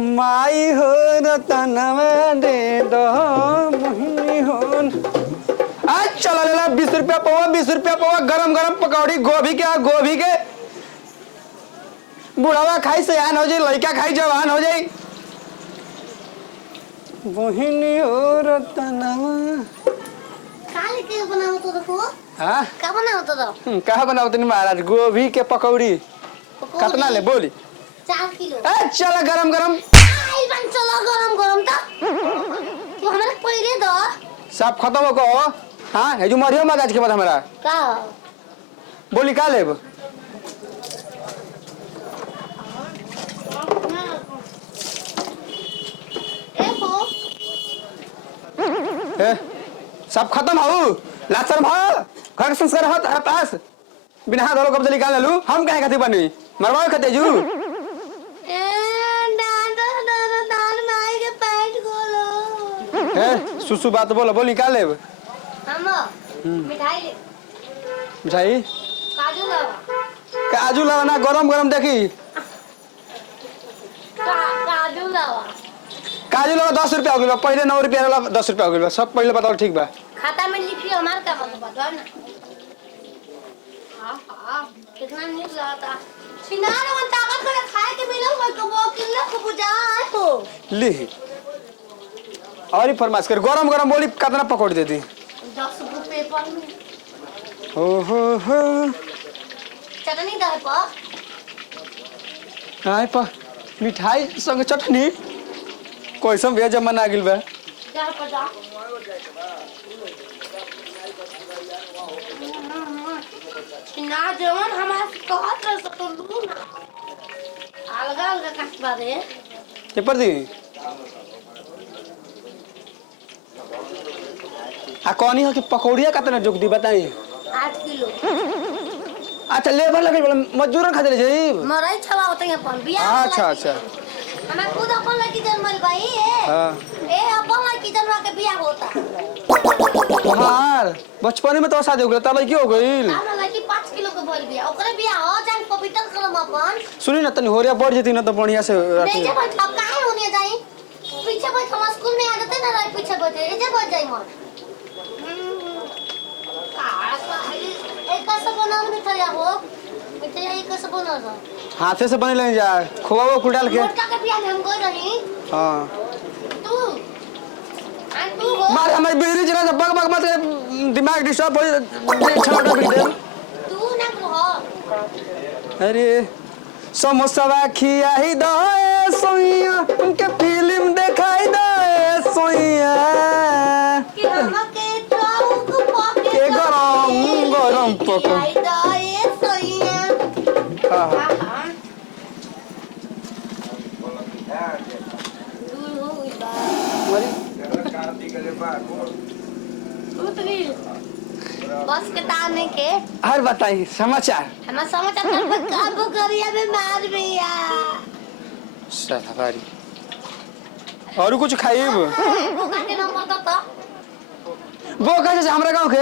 माई हो रतनवा दे दो मोहिनी हो। आज चला लेला 20 रुपया पवा 20 रुपया पवा गरम गरम पकौड़ी गोभी के बुढ़ावा खाई सयान हो जाए लड़का खाई जवान हो जाए। मोहिनी हो रतनवा काली के बनाओ तो देखो। हाँ क्या बनाओ तो कहा बनाओ तनी महाराज गोभी के पकौड़ी कितना ले बोली 4 किलो। चला गरम गरम आई बन चलो गरम गरम तो हमारे पहिले दो सब खत्म हो को। हाँ है जो मरियो मत आज के बाद हमारा का बोली का लेब सब खत्म हो लाचर भाव घर के संस्कार हाथ पास बिना हाथ धोलो कब से निकाल लू हम कहे खाती बनी मरवाओ खाते जू माई के पेट खोलो। सुसु बात बोलो बोल निकाल ले हम मिठाई ले मिठाई काजू लावा ना गरम गरम देखी काजू लावा काजू लावा 10 रुपया हो गया पहले 9 रुपया वाला 10 रुपया हो गया सब पहले बताओ ठीक बा खाता में लिखिए हमार का मतलब बताओ ना। हां कितना नीक लगता सिनार में ताकत करे खाए के मिलो को वो किलो को बुझाए हो ली और ही फरमाइश कर गरम गरम बोली कितना पकौड़ी दे दी 10 रुपए पर में हो चटनी दे पर आय पा मिठाई संग चटनी कोई सब भेज मन आ गिल बा चार पर जा ना जवन हमार कहत रह तो लू ना अलगा अलगा काटबा दे ये पर दी आ कौनी हो कि पकौड़िया कितना जोक दी बताई 8 किलो। अच्छा लेबर लगे बोले मजदूरन खाते ले जाई मरई छवा होते हैं अपन बियाह अच्छा हमें खुद अपन लड़की जन्मल भाई ए अपन लड़की जन्मा के बियाह होता हां बचपन में तो शादी हो गई तब की हो गई हमरा लड़की 5 किलो के भइल बियाह ओकरे बियाह हो जान पवित्र करम अपन सुनी ना तनी होरिया बढ़ जती ना तो बढ़िया से नहीं जे भाई अब काहे होने जाई पीछे बैठ हम स्कूल में आ जाते ना रह पीछे बैठे ए जे बैठ जाई मन एक कैसे बनाओ मिठाई हो मिठाई कैसे बनाओ हाथे से बने ले जा खोवा वो कुटाल के मोटका के बियाह में हम गई रही हां तू हो मार हमारी बिजली जरा बग बग मत दिमाग डिस्टर्ब हो छोटा भी दे तू ना हो अरे समोसा खिया ही दो सोइया उनके फिल्म दिखाई दो सोइया कि हम के ट्राउक पॉकेट के गरम पको आई दे सोइया हां दूर हो गई बा मरी उतरी बस के ताने के हर बताई समाचार हम समाचार पर काबू करिया में मार बिया साला बारी और कुछ खाइब वो काटे नंबर तो बोका जैसे हमरा गांव के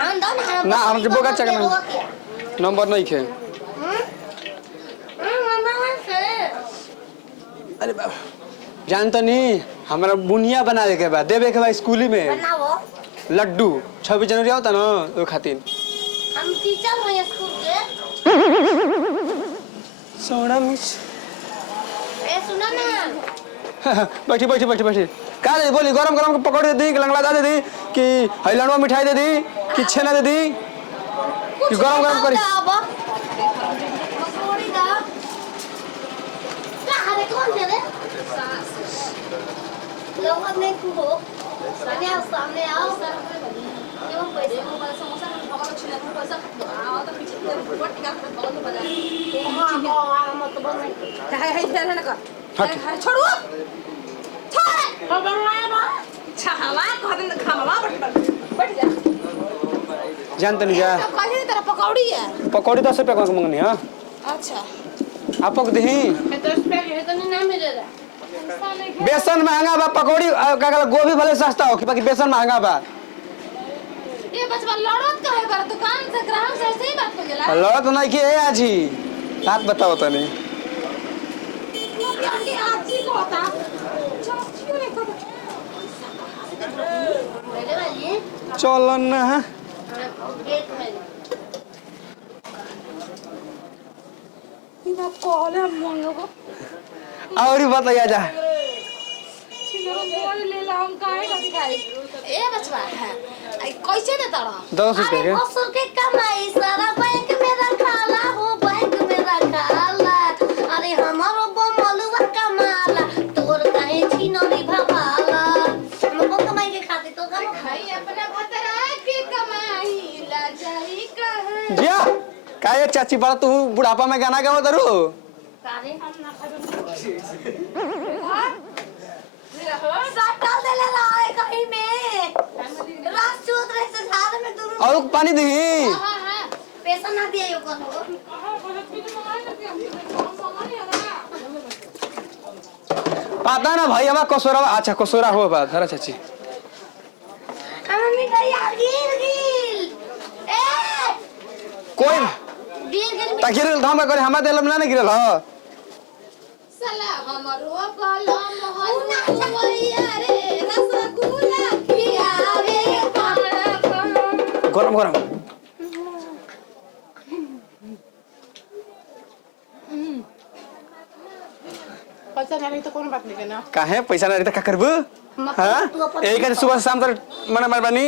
हम दो ना हम के बोका चकना नंबर नहीं खे अरे बाबा जानता नहीं हमारा बुनिया बनावे के बाद देवे के बाद स्कूली में बनाओ लड्डू 26 जनवरी आता ना वो खातिर हम टीचर हैं स्कूल के सोना मिस ए सुनो ना बैठी का दे बोली गरम गरम के पकौड़ी दे दी कि लंगड़ा दे दी कि हलवा मिठाई दे दी कि छेना दे दी कि गरम गरम करी पकौड़ी दा का हरे कौन दे रे लोग नहीं को सामने आओ क्यों पैसे मोबाइल समोसा भगवान छिले पैसा आओ तो पीछे रोटी का भगवान तो बजा हां मत बन है ध्यान ना कर छोड़ो छोड़ भगवान बा छावा कहत खावा बैठ जा जानते नहीं जा कहीं तेरा पकौड़ी है पकौड़ी 10 रुपया का मंगनी हां अच्छा आप को दही 10 रुपया है तो नहीं मिलेगा बेसन महंगा बा पकौड़ी का गोभी भले सस्ता हो बाकी बेसन महंगा बा ये बचवा लड़त काहे कर दुकान से ग्राहक से ऐसे ही बात हो गेला लड़त नहीं की है आज ही बात बताओ तनी आज ही को चलो ना गेट में ना कॉल है मंगो को और ही बताया जा चिल्लो मोबाइल ले ला हम काहे का दिखाई ए बचवा है कैसे देता रहा 10 रुपए के मसूर के कमाई सारा बैंक में रखाला हो बैंक में रखाला अरे हमारो बमलुआ कमाला तोर काहे छिनरी भवाला हम को कमाई के खातिर तो काम भाई अपना भतरा के कमाई ला जाई कहां जिया काहे चाची बड़ा तू बुढ़ापा में गाना गावत रू कारे हम ना साटा दे ले रहा है कहीं में रात चूत रहे से झाड़ में दूर और पानी दी हां हां पैसा ना दिया यो कहो हां बोलत भी तो मंगा लेते हम मंगा नहीं आ पता ना भाई हमारा कसोरा अच्छा कसोरा हो बात हरा चाची हम मिठाई आ गिर ए कोई गिर तकिर धाम करे हमारे दिल में ना गिरल ह साला हमरो कलम हलुआ रे रसगुल्ला खियावे गरम गरम पैसा नहीं तो कौन बात नहीं करना काहे पैसा ना रहता का करबू हां एक दिन सुबह शाम तक मन मार बनी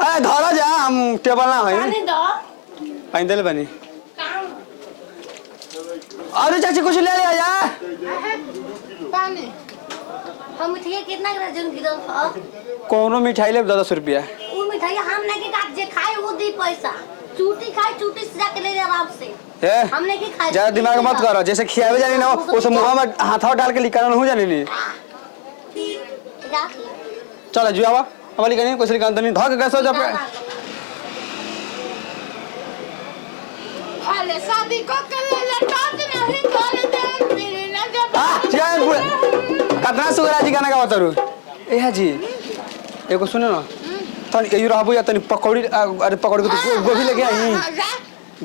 आ धरा जा हम टेबल ना है पानी दो पानी दे ले बनी अरे चाची कुछ ले लिया जा पानी हम मिठाई कितना के जन गिरल था कोनो मिठाई ले 10 रुपया वो मिठाई हमने के काट जे खाए वो दी पैसा चूटी खाए चूटी से जाके ले आराम से ए हमने की खाए ज्यादा दिमाग मत करो जैसे खियावे जानी ना उस मुंह में हाथवा डाल के निकालना हो जानी नी चलो जुआवा हमारी कहीं कुछ निकालते नहीं धक कैसे जब हाले शादी को कर लटात नहीं कर दे मेरे ना जब जय बुढ़ा कितना सुगरा जी गाना गावत रू ए हाजी एगो सुने ना तन एयू रहबो या तनी पकौड़ी अरे पकौड़ी को तो गोभी लेके आई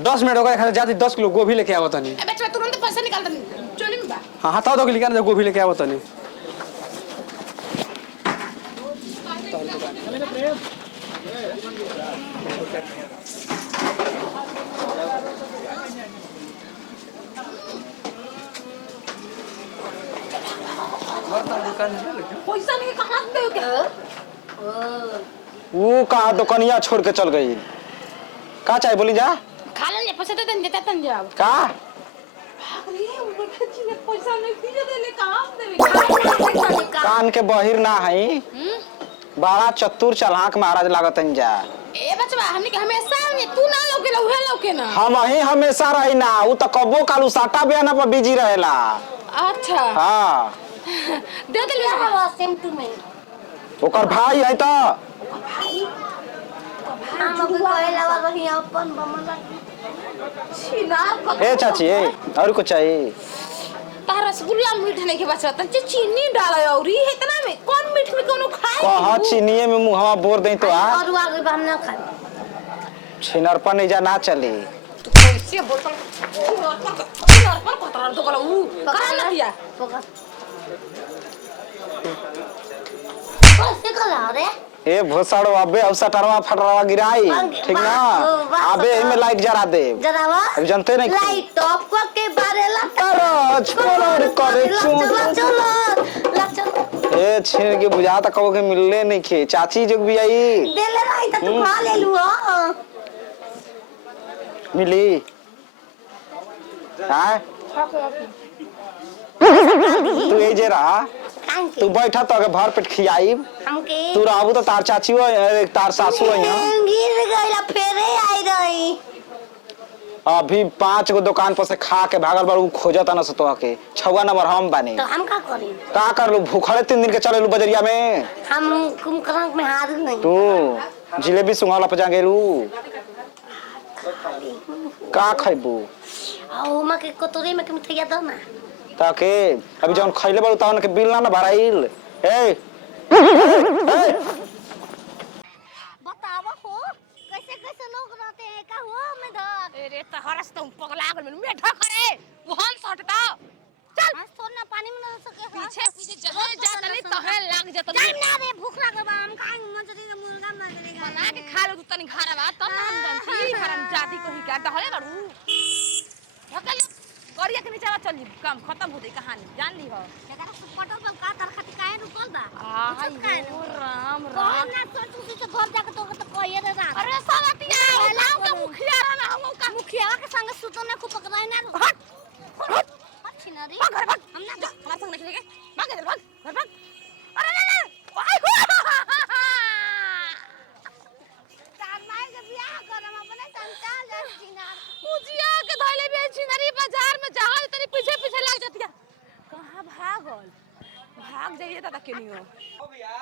10 मिनट हो गए खाली जाती 10 किलो गोभी लेके आवत तनी ए बच्चा तुरंत पैसा निकाल दे चोली में बा हां हाथ दो के लेके आना गोभी लेके आवत तनी पैसा नहीं कहां दे के वो कहां दुकानिया छोड़ के चल गई का चाहिए बोली जा खा ले पैसा दे देता तन जाओ का अरे वो खची में पैसा नहीं दे दे ले कहां देवे कान के बहिर ना है बड़ा चतुर चलाक महाराज लागतन जा ए बचवा हमने के हमेशा तू ना लोगे उहे लोगे ना हम ही हमेशा रही ना उ त कबो कालू साटा बयाना पर बिजी रहेला अच्छा हां दे दे लिया हवा सेम टू में ओकर भाई है त हम अभी कोयला वाला ही अपन बमला छीना ए चाची ए और कुछ चाहिए तार रसगुल्ला मीठ नहीं के बचवा तन चीनी डाला और ये इतना में कौन मीठ में कोनो खाए कहा चीनिए में मुंहवा बोर दई तो आ और आगे हम ना खाए छिनरपन इजा ना चली कैसे बोतल पर कतरा तो कला ऊ करा ना दिया कैसे कला रे ए भोसड़ो अबे अब सटरवा फटरवा गिराई ठीक ना अबे इमे लाइट जरा दे जरावा अब जानते नहीं लाइट टॉप को के बारे ला करज कलर करे चूत चलो ए छीन के बुझा त कहो के मिलले नहीं खे चाची जोग भी आई दे ले भाई त तू खा ले लू मिली हां तू ए जे रहा तू बैठा तो के भर पेट खियाई हमके तू रहबू तो तार चाची हो तार सासू हो यहाँ गिर गइला फेरे आई रही अभी 5 गो दुकान पर से खा के भागल बार उ खोजत ना सतो के 6 नंबर हम बानी तो हम का करी का कर लू भूखले 3 दिन के चलेलू बजरिया में हम कुमकरंग में हार नहीं तू जिलेबी सुंघाला पे जागेलू का खइबू आओ मां के कटोरी में के मिठाई दो ना ताके अभी जौन खइले बारू तावन के बिल ना भराइल ए बतावा हो कैसे कैसे लोग रहते हैं का हुआ में धर अरे तो हरस तुम पगला गल में मीठा करे वो हम सटता चल हां थोड़ा ना पानी में ना सके पीछे पीछे जहां जा तनी तहे लाग जा तनी जाई ना रे भूख लागल बा हम खाएंगे मछली का मुर्गा मछली का बना के खा ले तू तनी घारा बा तब ना हम जानती हराम जाति कही का डहले बाड़ू हकल गड़िया के नीचे चल जी काम खत्म हो गई कहानी जान ली हो एकरा सुपटो पर का तर खाती काहे रुकल बा हाय ओ राम कौन राम ना सोच से घर जाके तो कहिए रे रात अरे सवतिया लाओ का मुखिया ना हम का मुखिया के संग सुतो ना को पकड़ाई ना हट हट अच्छी ना रे भाग घर भाग हम ना हमारे संग नहीं लेके भाग इधर भाग घर भाग अरे नहीं नहीं कामाई के बियाह करम अपने संचाल जा चिनार मुझिया के धइले बे छिनरी बाजार में जहां तनी पीछे पीछे लग जातिया कहां भागल भाग जाइए दादा केनियो ओ भैया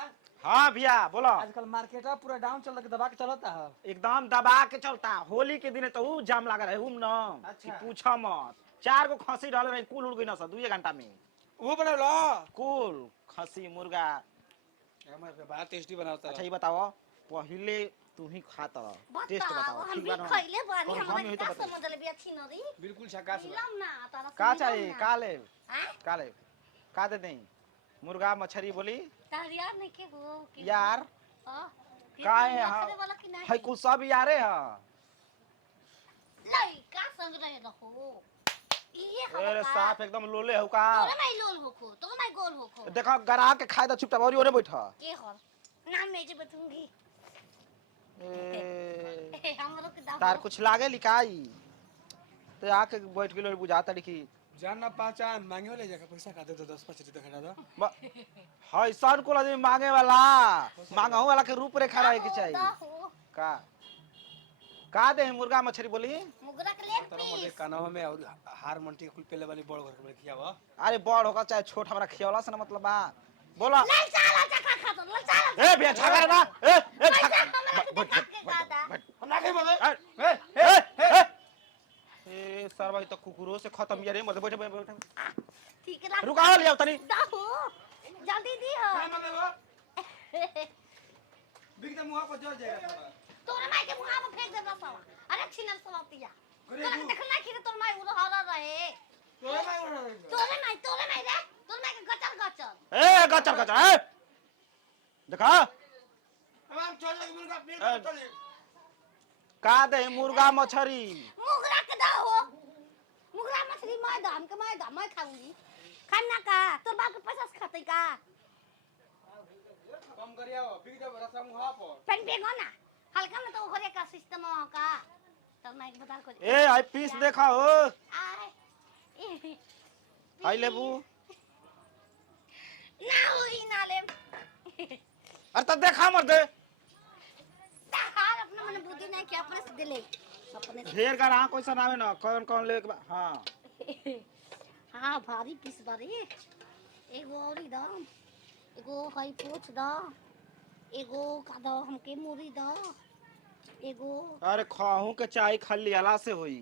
हाँ भैया बोलो। आजकल मार्केट पूरा डाउन चल रहा दबा के चलता है। एकदम दबा के चलता। होली के दिन तो ऊ जाम लगा रहे हूं न। अच्छा। पूछा मत। 4 गो खसी डाल रहे कुल उड़ गई ना 2 घंटा में। वो बना लो कुल खसी मुर्गा। हमारे बड़ा टेस्टी बनाता अच्छा ये बताओ पहले तू ही खाता टेस्ट बताओ हम ठीक भी बा ना? खइले बानी और हम हमरा ही तो का बताओ। समझ ले बिया छिनरी बिल्कुल झकास बा। मिलम ना तारा का चाहिए का ले हां का ले का दे दें मुर्गा मछली बोली तार यार नहीं के हो के यार हां का है है कुछ सब यारे है। लइका संग रहे रहो ये अरे साफ एकदम लोले हो का। तोरे नहीं लोल होखो तोरे नहीं गोल होखो देखो गरा के खाए तो चुपचाप और ओरे बैठा। के हो नाम में जे बताऊंगी ए हम लोग के दाव तार कुछ लागे लिकाई तो आके बैठ गेलो बुझाता कि जान ना पहचान मांगे वाले जगह पैसा खाते तो 10-5 रुपए खड़ा दो। हाय सन को आदमी मांगे वाला मांगहु वाला के रूप रेखा रहे के चाहिए का दे मुर्गा मछली बोली मुगरा के लेग तरह मोदे पीस कानवा में और हार मंटी कुल पेले वाली बड़ घर के खियावा। अरे बड़ होगा चाहे छोट हमरा खियौला से ना मतलब बा बोला ले चला चका खा तो ले चला ए बे झगड़ा ना ए हम ना खाई बोले ए सर भाई तो कुकुरो से खत्म यार मत बैठ बैठ ठीक है रुका लिया तनी दाहो जल्दी दी हो काय मतलब वो बिग द मुहा को जल जाएगा थोड़ा। तोरे माई के मुंह में फेंक दे बसवा अरे छिनल सवातिया करे तोरे तू। देखना कि तोर माई उड़ हरा रहे तोरे माय उड़ा रही तोरे माई रे तोर माई के गचर गचर ए गचर गचर ए देखा अब हम चल लगे मुर्गा पेट चले का दे मुर्गा मछली मुगरा के दाहो मुगरा मछली मैं दाम के मैं खाऊंगी खाना का तोर बाप के पैसा से खाते का कम करिया बिग द रसा मुहा पर पेन बेगो ना हल्का में तो ओकरे का सिस्टम का तोर माई के बता को ए आई पीस देखा हो आय आई लेबू ना होई ना ले अरे तो देखा मर दे तार अपना मन बुद्धि नहीं कि अपने से दिले अपने से ढेर का रहा कोई सनावे ना कौन कौन ले हां हाँ भारी पीस बारी एगो औरी दाम एगो हई पूछ दा एगो का दो हमके मुरी दा एगो अरे खाहू के चाय खाली अला से होई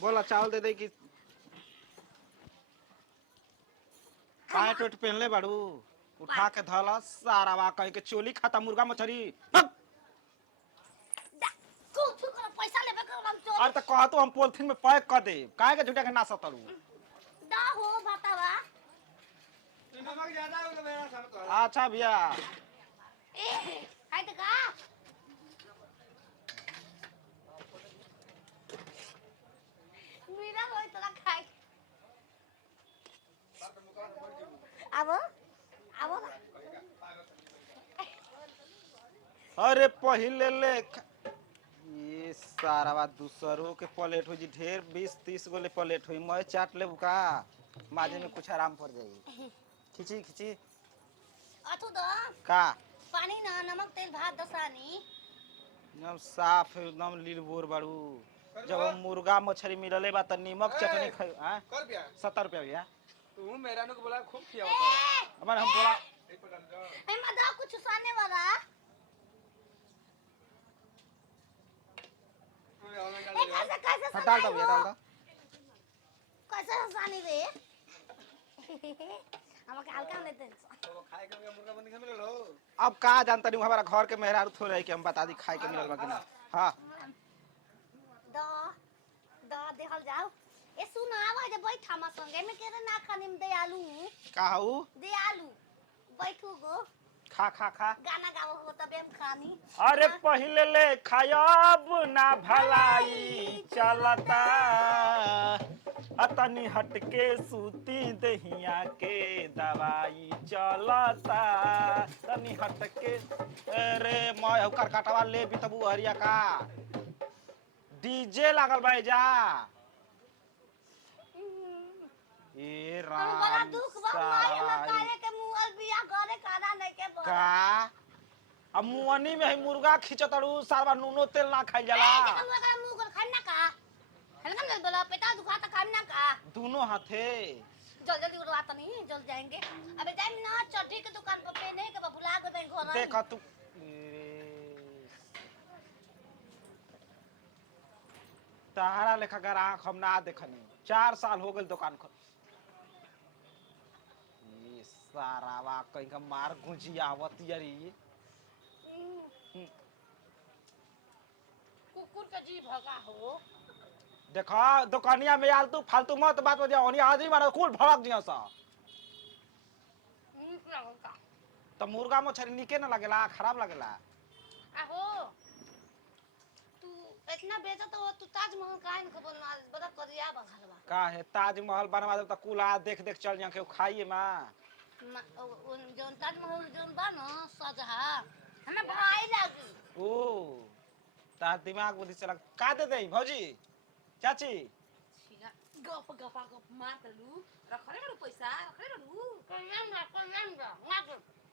बोला चावल दे दे कि पैंट वेट पहनले बाड़ू उठा के धला सारा वा कह के चोली खाता मुर्गा मछली कुछ कर पैसा लेबे कर हम चोरी अरे तो कहा तो हम पॉलिथीन में पैक कर दे काहे के झूठा के ना सतलू दा हो बतावा नमक ज्यादा हो तो मेरा सामने तो अच्छा भैया ए हाय त का मेरा होय तोरा खाए आबो आबो ना अरे पहिले ले ये सारा बात दूसरों के प्लेट हो जी ढेर 20-30 गो ले प्लेट हुई मैं चाट ले का माजे में कुछ आराम पड़ जाई खिची खिची अथु द का पानी ना नमक तेल भात दसानी एकदम साफ एकदम लीलबोर बाड़ू जब हम मुर्गा मछली मिलले बा त नीमक चटनी खाई हां कर बिया 70 रुपया भैया तू मेरा नु को बोला खूब खियावा था हमारे हम बोला एक पकड़ लो ए मदा कुछ साने वाला ए कैसे कैसे हाँ, डाल दो भैया डाल दो कैसे हसानी रे हमके हल्का में देते तो खाए के मुर्गा बंदी मिल लो अब का जानता नहीं हमारा घर के मेहरारू थोड़े है कि हम बता दी खाए के मिलल बा कि ना हां द द देखल जाओ ए सुन आवा जे बैठा मा संगे में केरे ना खाने में दयालु काहू दयालु बैठू गो खा खा खा गाना गाओ हो तबे हम खानी अरे पहले ले खायब ना भलाई चलता अतनी हटके सूती दहिया के दवाई चलता तनी हटके अरे मैं होकर काटवा ले भी तबू हरिया का डीजे लागल भाई जा ए हम बड़ा राम दुख बा माई हम काहे के मुअल बिया करे खाना नहीं के बोल का अब मुअनी में है मुर्गा खिंचतड़ू सारा नूनो तेल ना खाई जाला हम अगर मुंह कर खाना का हलकम जल बोला पेटा दुखाता खाना का दोनों हाथे जल्दी जल्दी उड़वा तो नहीं जल्दी जाएंगे अबे टाइम ना चड्डी के दुकान पर पे नहीं के बुला के बैंक घर देख तू तारा लेखा कर आंख हम ना देखनी 4 साल हो गए दुकान खोल ये सारावा कहीं का मार गुंजी आवत यारी कुकुर का जी भगा हो देखा दुकानिया में आल तू फालतू मत बात बजा ओनी आदमी मारा कुल भड़क दिया सा तो मुर्गा मछली निके ना लगेला खराब लगेला आहो तू इतना बेचा तो तू ताजमहल काहे न खबर ना बड़ा करिया बघलवा का है ताजमहल बनवा दे तो कुल आ देख देख चल जा के खाइए मां उन जोन ताजमहल जोन बा न सजहा हमें भाई लागी ओ तार दिमाग बुद्धि चला का दे दे भौजी चाची छिना गप गपा गप मार तलू रखले बड़ू पैसा रखले बड़ू कल्याण ना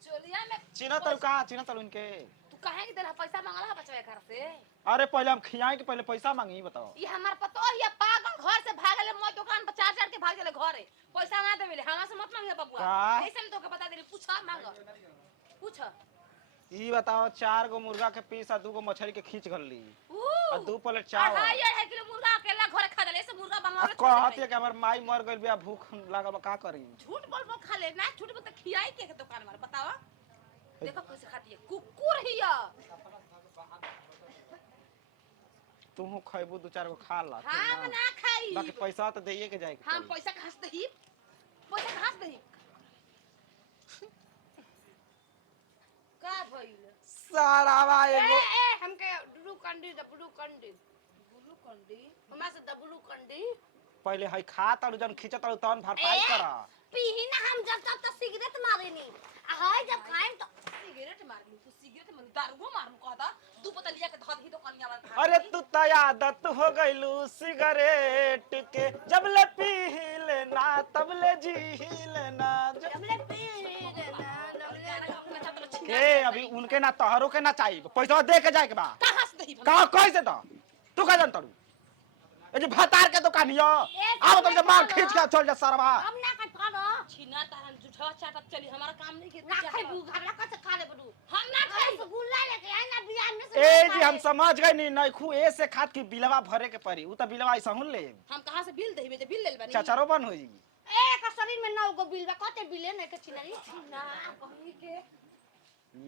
चोलिया में चिन्ह तल का चिन्ह तल उनके तू काहे के देला पैसा मांगला बचवे घर से अरे पहले हम खियाए के पहले पैसा मांगी बताओ ये हमार पतो ये पागल घर से भागले मोय दुकान पर चार चार के भाग गेले घरे पैसा ना देवेले हमरा से मत मांगे बबुआ का? ऐसे में तोके बता देली पूछा मांग पूछ ई बताओ 4 गो मुर्गा के पीस और 2 गो मछली के खींच गलली ऊ और 2 प्लेट चावल अढ़ाई अढ़ाई किलो मुर्गा अकेला घरे खा देले ऐसे मुर्गा बनवावे कहत है कि हमर माई मर गइल बिया भूख लागल बा का करी झूठ बोल बोल खा ले ना झूठ बोल खियाई के दुकान में बताओ देखो कैसे खाती है कुकुर हिया तू खइबू 2-4 गो खा ला हम ना खाई बाकी पैसा तो देइए के जाए के हम पैसा घास दही पैसा घास दही का भइल सारावा एगो हमके डुडू कंडी हमरा से डबलू कंडी पहले है खा तारू जन खींचत तारू तन भरपाई कर पीही ना हम जब तब तो सिगरेट मारेनी आ हाय जब खाएं तो सिगरेट मार लू तू सिगरेट मन दारू मार मु कहता दू बोतल लिया के धर ही तो कनिया वाला अरे तू तया आदत हो गइलू सिगरेट के जब ले पी लेना तब ले जी लेना जब ले पी ना के अभी उनके ना तोहरो के ना चाहिए पैसा दे के जाए के बा कहां से दही का कैसे तो तू का जानत तारू ए जे भतार के दुकान हियो आओ तुम माल खींच के चल जा सरवा हम ना खा पारो छीना तारन जुठा चाटत चली हमारा काम नहीं के ना खाई बू घरला का से खा ले बडू हम ना खाई गुल्ला लेके आए ना बियाह में से ए जी हम समझ गए नी नहीं खू ए से खाद की बिलवा भरे के पड़ी उ त बिलवा ऐसा हुन ले हम कहां से बिल दही में बिल लेल बनी चाचारो बन होई ए का शरीर में 9 गो बिल बा कते बिले नहीं के छिनरी ना कहीं के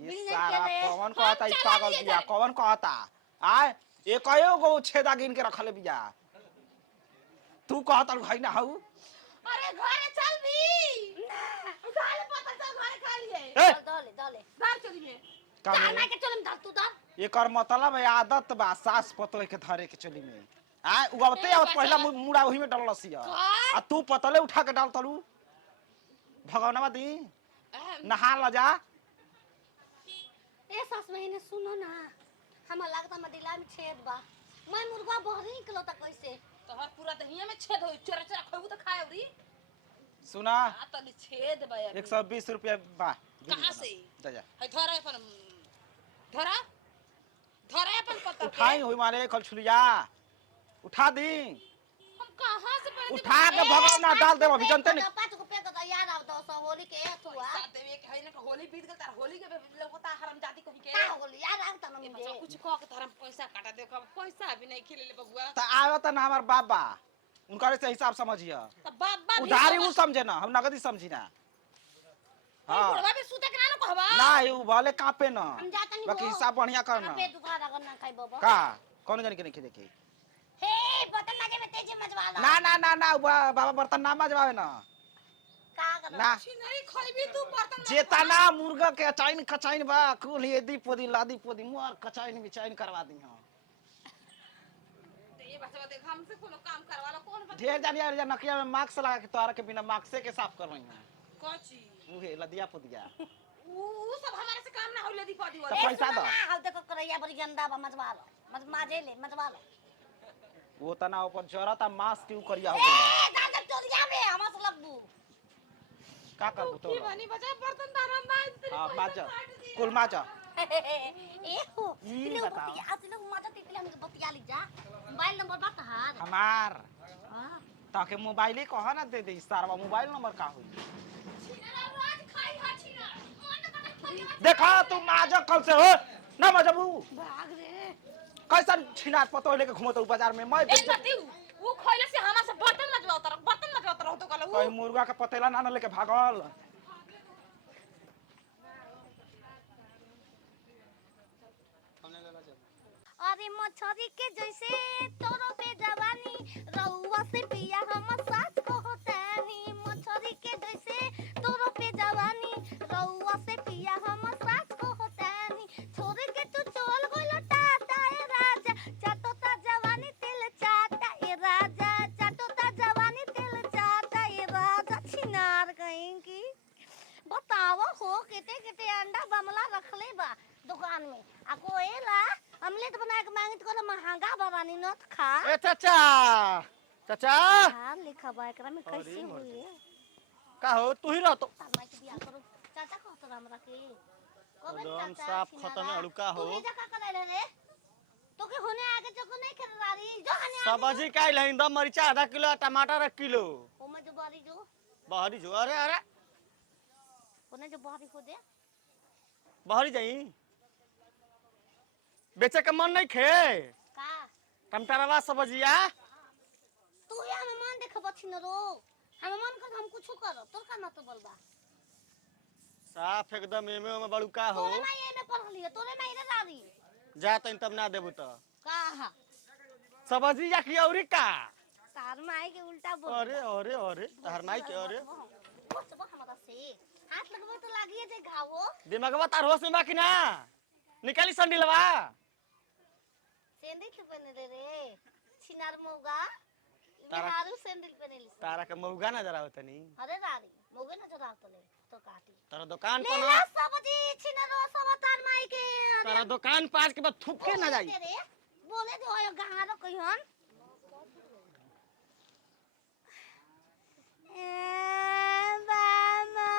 ये सारा कौन कहता ई पागल बिया कौन कहता आय ए कयो गो छेदा गिन के रखले बिया तू कहता है ना हऊ अरे घरे चल भी घरे पता चल घरे खा लिए ए दले सर चली में काम ना के चलम धर तू धर एकर मतलब है आदत बा सास पतोय के धरे के चली में आय उगवते अब पहला मुड़ा ओही में डाललसिया आ तू पतले उठा के डाल तलू भगवानवा दी नहा ल जा ए सास महीने सुनो ना हमरा लगता मदिला में छेद बा मैं मुर्गा बहरी निकलो त कैसे तोहर पूरा दहिया में छेद होई चोरा चोरा खइबू त खाए उरी सुना आ तनी छेद बा यार 120 रुपया बा कहां से जा जा है धरा अपन धरा धरा अपन पत्ता उठाई होई मारे कल छुलिया उठा दी हम कहां से पहले उठा के भगवान डाल दे अभी जानते नहीं 5 रुपया का यार आव 200 होली के अथुआ साथ देवे के है ना होली बीत गल तार होली के लोगता हरामजादी कहि के का होली यार आव त ए न बच्चा कुछ कह के तारा पैसा काटा दे पैसा भी नहीं खिले ले बबुआ त आवत ना हमार बाबा उनका से हिसाब समझिए त बाबा उधारी उ समझे ना हम नगदी समझी ना हां बुढ़वा भी सुते के ना कहबा ना यू भले कापे ना हम जाता नहीं बाकी हिसाब बढ़िया करना पे दुकान अगर ना खाई बाबा का कौन जाने के नहीं देखे हे बता लगे में तेज मत मजवा लो ना ना ना ना बाबा बर्तन ना मजवावे ना का कर ना नहीं खइबी तू बर्तन जेता ना मुर्गा के चाइन कचाइन बा कुल ये पोदी लादी पोदी मुआर कचाइन बिचाइन करवा दी हां ये बच्चा देख हमसे कोनो काम करवा लो कौन ढेर जानिया जा नकिया में मास्क लगा के तोरा के बिना मास्क के साफ करवाई हां कोची उहे लदिया पुदिया ऊ सब हमारे से काम ना होले दी पदी तो पैसा दो हाल देखो करैया बड़ी गंदा बा मजवा लो माजे ले मजवा लो वो तना ऊपर जरता मास्क क्यों करिया हो ए गइल दादा चोरिया में हमस लगबू का करबो तो की बनी बजा बर्तन दाना माज तेरी हां पैसा माजा काट दी। कुल माजा ए हो ई तिले बताओ। बतिया तिले माजा तिले हम बतिया ली जा मोबाइल नंबर बा तहार हमार हां ताके मोबाइल ही कहा ना दे दे सारवा मोबाइल नंबर का होई छिनरा रोज खाई हा छिना मन कटा खाई हा देखा तू माजा कल से हो ना मजबू भाग रे कैसन छिना पतो लेके घुमतो बाजार में मैं ए नती ऊ खइले से हमरा से बर्तन मजवा तर तो कहले कहीं मुर्गा का पतेला ना लेके भागल अरे मछरी के जैसे तोरो पे जवानी रउआ से पिया हम साथ को होतानी मछरी के जैसे तोरो पे जवानी रउआ से पिया हम साथ को होतानी छोड़ के तू चल गइलो टाटा ए राजा चाटोता जवानी तिल चाटा ए राजा चाटोता जवानी तिल चाटा ए राजा छिनार कहेंगी बताओ हो केते केते अंडा बमला रखले बा दुकान में आ कोएला अमलेट बना के मांगित को महंगा बरानी न खा ए चाचा चाचा नाम लिखा बा एकरा में कैसे हुई का हो तू ही रहतो तार के बियाह करो चाचा कहत हमरा के कबे एकदम चाचा साफ छिनारा। खत्म है, अड़ुका हो। तू ही जका करे रे तो के होने आगे चको नहीं कर रारी जो हने सब्जी का लहिंदा मरीचा आधा किलो टमाटर 1 किलो ओ में जो बारी जो बहरी जो अरे अरे ओने जो बारी हो दे बहरी जाई बेचे के मन नहीं खे का टमाटरवा सब्जिया तू या में मन देख बछिन रो हम मन कर हम कुछ करो तोर का न तो बोलबा साफ एकदम एमे में बड़ुका हो तोरे में ये में पढ़ लियो तोरे में रे रारी जा तन तब ना देबू तो का हा सब्जी या की औरी का तार माई के उल्टा बोल अरे अरे अरे तार माई के अरे बस बस हमरा से हाथ लगबो तो लागिए जे घावो दिमागवा तार होश में बाकी ना निकाली संडिलवा सैंडल पहने रे छिनार मौगा तारा- बिहारू सैंडल पहने ली तारा के मौगा नजर आवतनी अरे रारी मौगे न जरा तो ले तो काटी तारा दुकान ले पर ला ना सब्जी छिनारो सब तार माई के तारा दुकान पास के बाद थूक के ना जाई रे बोले जो यो गहारो कहियन बामा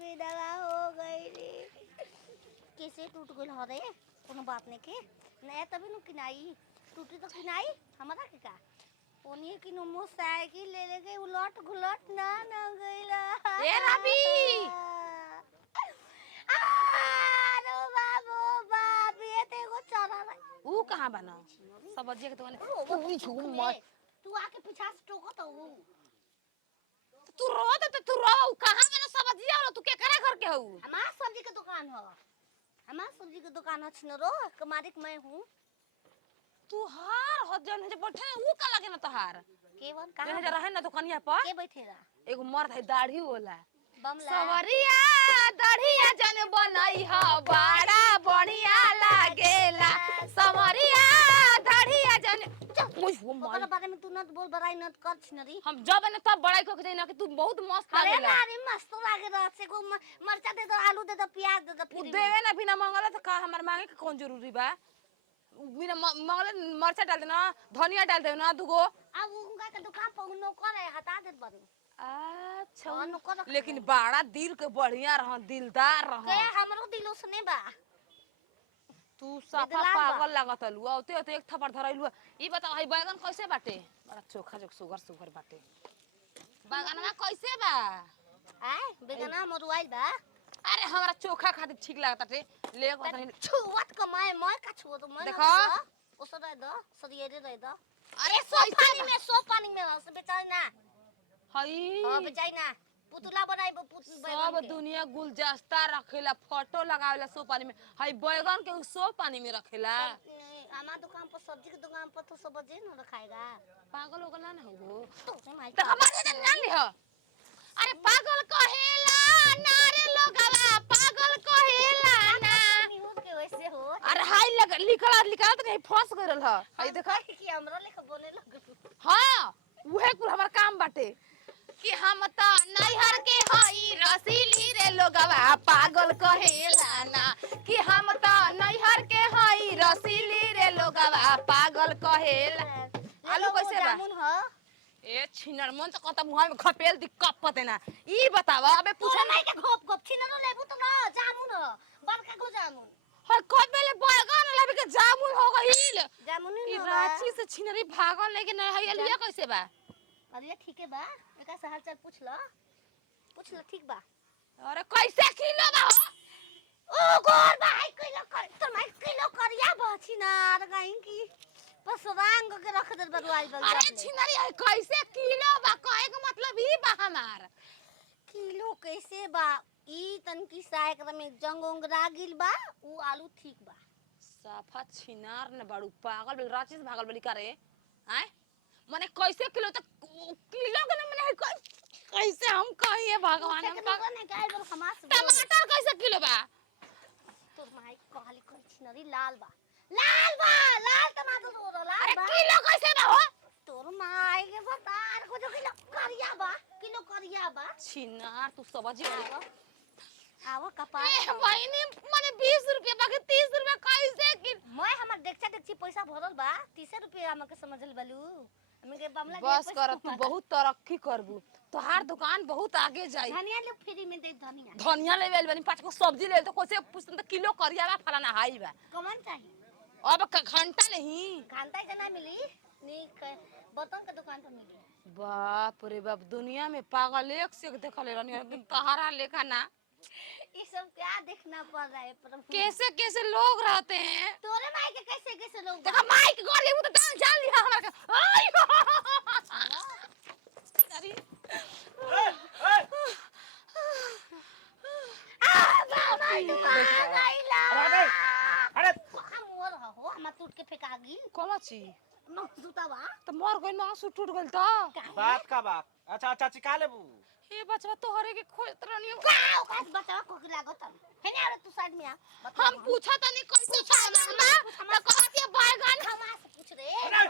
विधवा हो गई रे कैसे टूट गइल ह रे कोनो बात नहीं के नया तभी नु किनाई टूटी तो किनाई हमारा के का ओनी कि नु मोटरसाइकिल ले ले गई उलट घुलट ना ना गइला ए रवि! अरे बाबू बाप ये ते को चला रहा ऊ कहां बना सब्जी के दुकान तू झूम मत तू आके पीछा से टोको तो तू रो तो रो कहां बना सब्जी और तू के करा घर के हऊ हमार सब्जी के दुकान हो हमार सब्जी के दुकान है छिनरो के मालिक मैं हूं तू हार हो जन जे बैठे ऊ का लगे ना तोहार केवन जन कहां जे रहे ना दुकानिया पर के बैठे रहा एगो मर्द है दाढ़ी होला बमला सवरिया दाढ़िया जन बनई ह बड़ा बढ़िया लागेला सवरिया दाढ़िया जन मुझ वो ओकर बारे में तू न बोल बड़ाई न कर छिनरी हम जब ने तब बड़ाई को के ना कि तू बहुत मस्त अरे लागेला नारी मस्त लागे रहा से को मरचा दे दो आलू दे दो प्याज दे दो उ फिर देवे ना बिना मंगला तो का हमर मांगे के कौन जरूरी बा बिना मंगले मरचा डाल देना धनिया डाल देना दुगो अब उनका के दुकान पर नौकर है हटा दे बड़ी अच्छा हाँ, नौकर रख लेकिन बड़ा दिल के बढ़िया रह दिलदार के रह हमरो दिलो सुने बा तू साफा दिलदार बा। पागल लागत लू औते औते एक थप्पड़ धरैलू ई बताओ हई बैगन कैसे बाटे बड़ा चोखा जो सुगर सुगर बाटे बैगनवा कैसे बा आय बेगना मरुआइल बा अरे हमरा चोखा खातिर ठीक लागत टे ले को तनी छुवत कमाए मैं का छुओ तो मैं देखो। ओस रह दो सरिये रह दो अरे सो पानी में सो पानी में से बेचाई ना हई हां बेचाई ना पुतला बनाई पुतल सब बैगन के दुनिया गुलदस्ता रखेला फोटो लगावेला सो पानी में हई बैगन के सो पानी में रखेला हमारा दुकान पर सब्जी की दुकान पर तो सब्जी न खाएगा पागल हो गला ना हो तो से माई तो हमारे जन जान लियो अरे पागल कहेला ना रे लोगवा पागल कहेला ना न्यूज़ के वैसे हो अरे हाय लिखला तो नहीं फंस गइल ह हई देखा कि हमरा लेके बोले लग हां उहे कुल हमर काम बाटे कि हम त नैहर के हई रसीली रे लोगवा पागल कहेला ना कि हम त नैहर के हई रसीली रे लोगवा पागल कहेला आलू कैसे बा जामुन हो ए छिनर मन त कत मुहा में खपेल दी कप ना ई बतावा अबे पूछे तोरा माई के घोप घोप छिनरो लेबू तो ना जामुन हो बड़का को जामुन हर कपेले बैगन लेबे के जामुन हो गइल जामुन ई ही हो रांची से छिनरी भागल लेके न हई लिया कैसे बा अरे ठीक है बा एका से हाल चाल पूछ ल ठीक बा अरे कैसे किलो बा हो ओ गोर भाई किलो कर तो मैं किलो करिया बची ना गई की पसवांग के रख दे बरुआई बल अरे छिनरी हई कैसे किलो बा कहे के मतलब ई बा हमार किलो कैसे बा ई तन की सा एकदम जंग उंगरा गिल बा ऊ आलू ठीक बा साफा छिनार न बाड़ू पागल बिल रांची से भागल बली करे हैं माने कैसे किलो तक किलो के न माने कैसे हम कहिए भगवान हम का ने गाय बल खमास टमाटर कैसे किलो बा तोर माई कहली कोई छिनरी लाल बा लाल टमाटर हो लाल अरे बा किलो कैसे बा हो तोर माई के बता को जो किलो करिया बा छिनार तू समझ गई आवो कपाल ए महीने माने 20 रुपया बाकी 30 रुपया कैसे कि मैं हमर डेक्ची पैसा भरल बा 30 रुपया हमके समझल बालू हमके बमला बस कर तू बहुत तरक्की करबू तोहार दुकान बहुत आगे जाई धनिया ले फ्री में दे धनिया धनिया लेवे बनी 5 को सब्जी ले तो कैसे पूछन तो किलो करिया बा फलाना हाई बा कमन चाहिए अब घंटा नहीं घंटा जना मिली नीक बर्तन के दुकान पर मिली बाप रे बाप दुनिया में पागल एक से एक देखले रहनी लेकिन तोहारा लेखा ना ये सब क्या देखना पड़ रहा है प्रभु कैसे कैसे लोग रहते हैं तोरे माई के कैसे लोग देखा माइक गोर ले तो डाल जान लिया हमारा के आई अरे माई दुकान आइला अरे अरे मोर हो हम टूट के फेंका गिल कोला छी न जुतावा तो मर गइल मांस टूट गइल त बात का बात अच्छा चाची का लेबू ए बचवा तोहरे के खोजत रहनी गाओ का बचावा को लागत है ना तू साइड में आ हम पूछा तनी कैसे छाना तो कहती है बैगन हमा से पूछ रे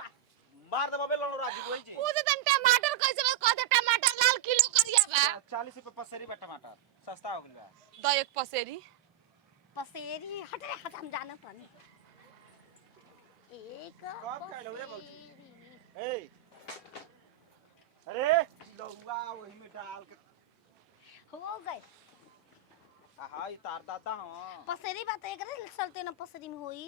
मार दबे लड़ो राजी वही जी पूछे तनी टमाटर कैसे बा कहते टमाटर लाल किलो करिया बा 40 रुपए पसेरी बा टमाटर सस्ता हो गइल बा द एक पसेरी पसेरी हट रे हट हम जाना पानी एक कब कहलो रे बाबूजी ए अरे लौंगा वही में डाल के हो गए आहा ई तार दादा हां पसेरी बात एक रे चलते ना पसेरी में होई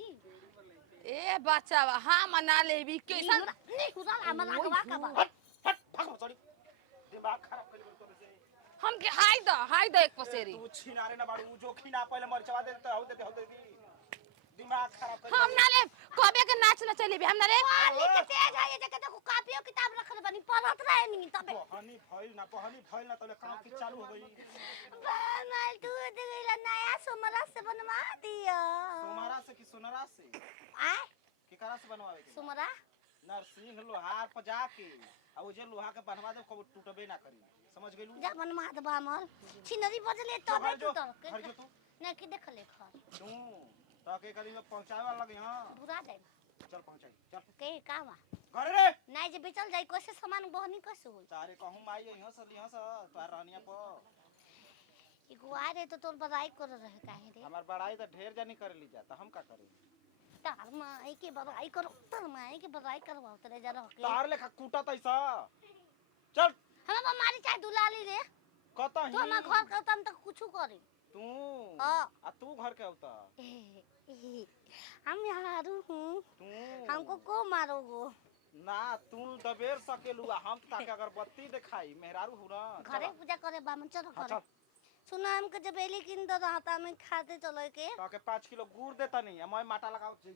ए बच्चा हां मना लेबी कैसन नहीं खुदा हमर लगवा का बा हट भागो सॉरी दिमाग खराब कर दे तोरे से हम के हाय द एक पसेरी तू छिनारे ना बाड़ू जो खिना पहले मरचवा दे तो हो दे दिमाग खराब कर हम ना ले कबे के नाच न चली भी हम ना रे पानी के तेज है ये जगह देखो कॉपी और किताब रखल बनी पढ़त रहे नहीं तबे पहनी फैल ना तोले काम की चालू हो गई बनल तू दिला नया सुमरा से बनवा दियो सोमारा से कि सोनारा से आ की करा से बनवावे के सुमरा नरसिंह लोहार पर जाके आ वो जे लोहा के बनवा दे कबो टूटबे ना करी समझ गेलू जा बनवा दे बामल छिनरी बजले तबे तू तो घर जो तू नहीं कि देख ले खा तू तो के कदी में पहुंचावे वाला लगे हां बुरा जाए चल पहुंचाई चल के कावा घर रे नहीं जे बेचल जाई कैसे सामान बहनी कैसे होई तारे कहूं माई यहां से लिहां से तोर रहनिया पर एगो आ रे तो तोर बड़ाई कर रहे काहे रे हमार बड़ाई तो ढेर जानी कर ली जा त हम का करी तार माई के बड़ाई करो तार माई के बड़ाई करवाओ तेरे जा रह के तार लेखा कूटा तैसा चल हम हमारी चाहे दुलाली रे कता तो हम घर का तम तक कुछ करे तू हां आ तू घर के होता हम यहाँ हूँ तू हमको को मारोगो ना तू दबेर सकेलू आ हम ताके अगरबत्ती दिखाई मेहरारू हु ना घरे पूजा करे बामन चलो हाँ, करे चल सुना हमके जब बेली किन दो रहता में खाते चलो के ताके 5 किलो गुड़ देता नहीं मैं माटा लगाओ जी